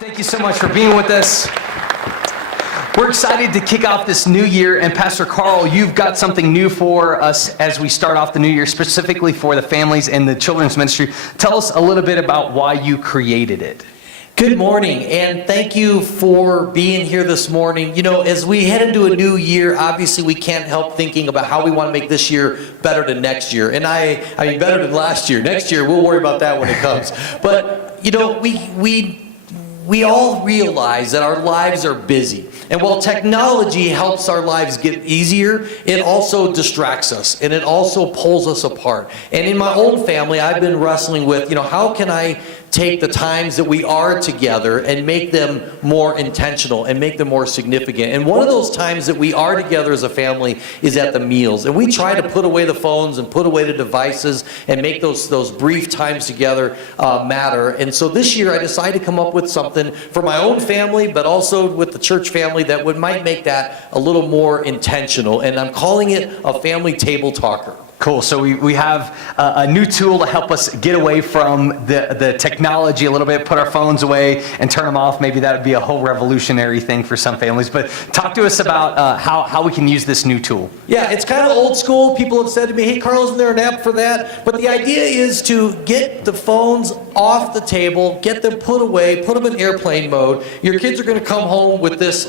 Thank you so much for being with us. We're excited to kick off this new year, and Pastor Carl, you've got something new for us as we start off the new year, specifically for the families and the children's ministry. Tell us a little bit about why you created it. Good morning, and thank you for being here this morning. You know, as we head into a new year, obviously we can't help thinking about how we want to make this year better than next year. And I mean, better than last year. Next year, we'll worry about that when it comes. But, you know, we all realize that our lives are busy. And while technology helps our lives get easier, it also distracts us, and it also pulls us apart. And in my own family, I've been wrestling with, you know, how can I take the times that we are together and make them more intentional and make them more significant. And one of those times that we are together as a family is at the meals. And we try to put away the phones and put away the devices and make those brief times together matter. And so this year I decided to come up with something for my own family, but also with the church family that might make that a little more intentional. And I'm calling it a family table talker. Cool. So we have a new tool to help us get away from the technology a little bit, put our phones away and turn them off. Maybe that would be a whole revolutionary thing for some families. But talk to us about how we can use this new tool. Yeah, it's kind of old school. People have said to me, hey, Carl, isn't there an app for that? But the idea is to get the phones off the table, get them put away, put them in airplane mode. Your kids are going to come home with this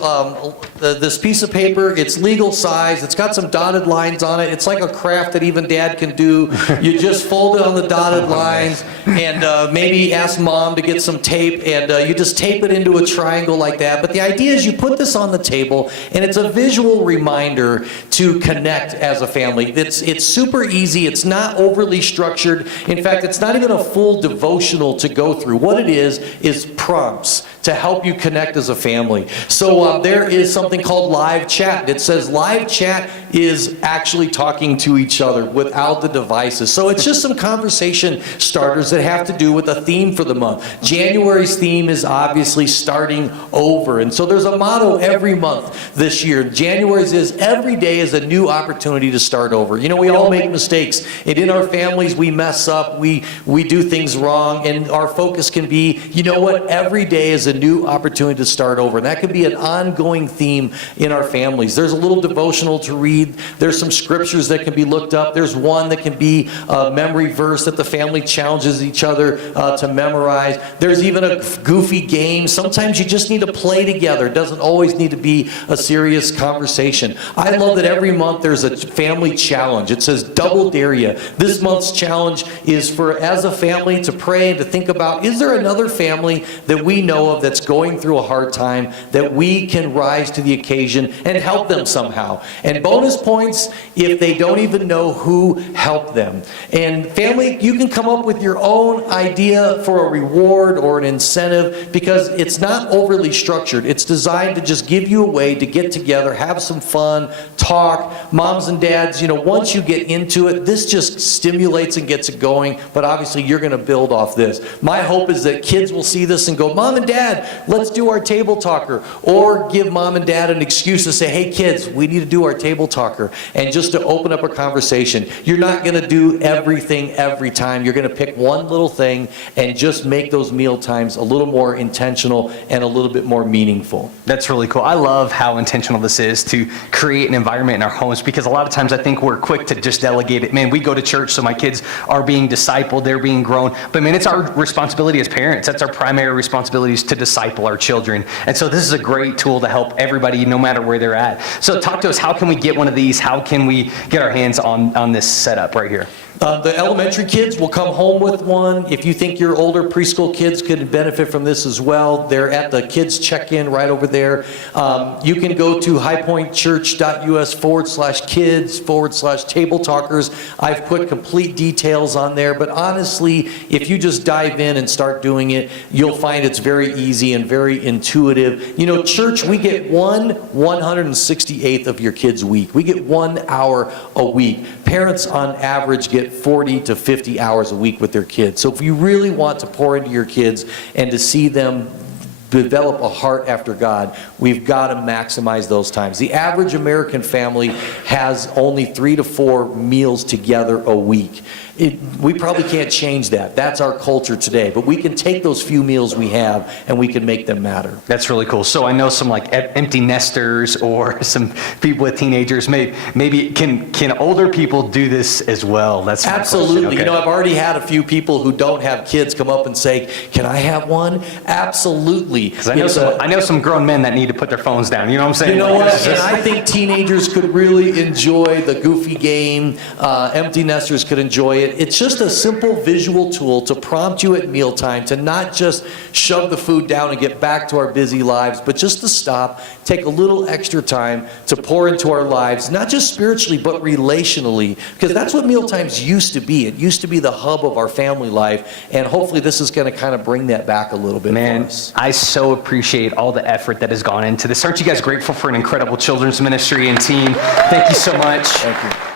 this piece of paper. It's legal size. It's got some dotted lines on it. It's like a craft that even Dad can do. You just fold it on the dotted lines and maybe ask Mom to get some tape, and you just tape it into a triangle like that. But the idea is you put this on the table, and it's a visual reminder to connect as a family. It's super easy. It's not overly structured. In fact, it's not even a full devotional to go through. What it is prompts to help you connect as a family. So there is something called live chat. It says live chat is actually talking to each other without the devices. So it's just some conversation starters that have to do with a theme for the month. January's theme is obviously starting over. And so there's a motto every month this year. January's is every day is a new opportunity to start over. You know, we all make mistakes. And in our families, we mess up. We do things wrong. And our focus can be, you know what, every day is a new opportunity to start over. And that could be an ongoing theme in our families. There's a little devotional to read. There's some scriptures that can be looked up. There's one that can be a memory verse that the family challenges each other to memorize. There's even a goofy game. Sometimes you just need to play together. It doesn't always need to be a serious conversation. I love that every month there's a family challenge. It says double dare ya. This month's challenge is for, as a family, to pray and to think about, is there another family that we know of that's going through a hard time that we can rise to the occasion and help them somehow? And bonus points if they don't even know who helped them. And family, you can come up with your own idea for a reward or an incentive because it's not overly structured. It's designed to just give you a way to get together, have some fun, talk. Moms and dads, you know, once you get into it, this just stimulates and gets it going, but obviously you're going to build off this. My hope is that kids will see this and go, Mom and Dad, let's do our table talker. Or give Mom and Dad an excuse to say, hey kids, we need to do our table talker. And just to open up a conversation. You're not going to do everything every time. You're going to pick one little thing and just make those meal times a little more intentional and a little bit more meaningful. That's really cool. I love how intentional this is to create an environment in our homes, because a lot of times I think we're quick to just delegate it. Man, we go to church, so my kids are being discipled, they're being grown. But man, it's our responsibility as parents. That's our primary responsibility, is to disciple our children. And so this is a great tool to help everybody, no matter where they're at. So talk to us, how can we get one of these? How can we get our hands on this setup right here? The elementary kids will come home with one. If you think your older preschool kids could benefit from this as well, they're at the kids check-in right over there. You can go to highpointchurch.us/kids/table talkers. I've put complete details on there, but honestly, if you just dive in and start doing it, you'll find it's very easy and very intuitive. You know, church, we get 1/168th of your kids' week. We get 1 hour a week. Parents on average get 40 to 50 hours a week with their kids. So if you really want to pour into your kids and to see them develop a heart after God, we've got to maximize those times. The average American family has only 3 to 4 meals together a week. We probably can't change that. That's our culture today. But we can take those few meals we have and we can make them matter. That's really cool. So I know some like empty nesters or some people with teenagers. Maybe can older people do this as well? That's my question. Absolutely. Okay. I've already had a few people who don't have kids come up and say, "Can I have one?" Absolutely. Because I know some grown men that need to put their phones down. You know what I'm saying? You know Like, what? it's And just- I think teenagers could really enjoy the Goofy game. Empty nesters could enjoy it. It's just a simple visual tool to prompt you at mealtime to not just shove the food down and get back to our busy lives, but just to stop, take a little extra time to pour into our lives, not just spiritually, but relationally, because that's what mealtimes used to be. It used to be the hub of our family life, and hopefully this is going to kind of bring that back a little bit Man, for us. I so appreciate all the effort that has gone into this. Aren't you guys grateful for an incredible children's ministry and team? Thank you so much. Thank you.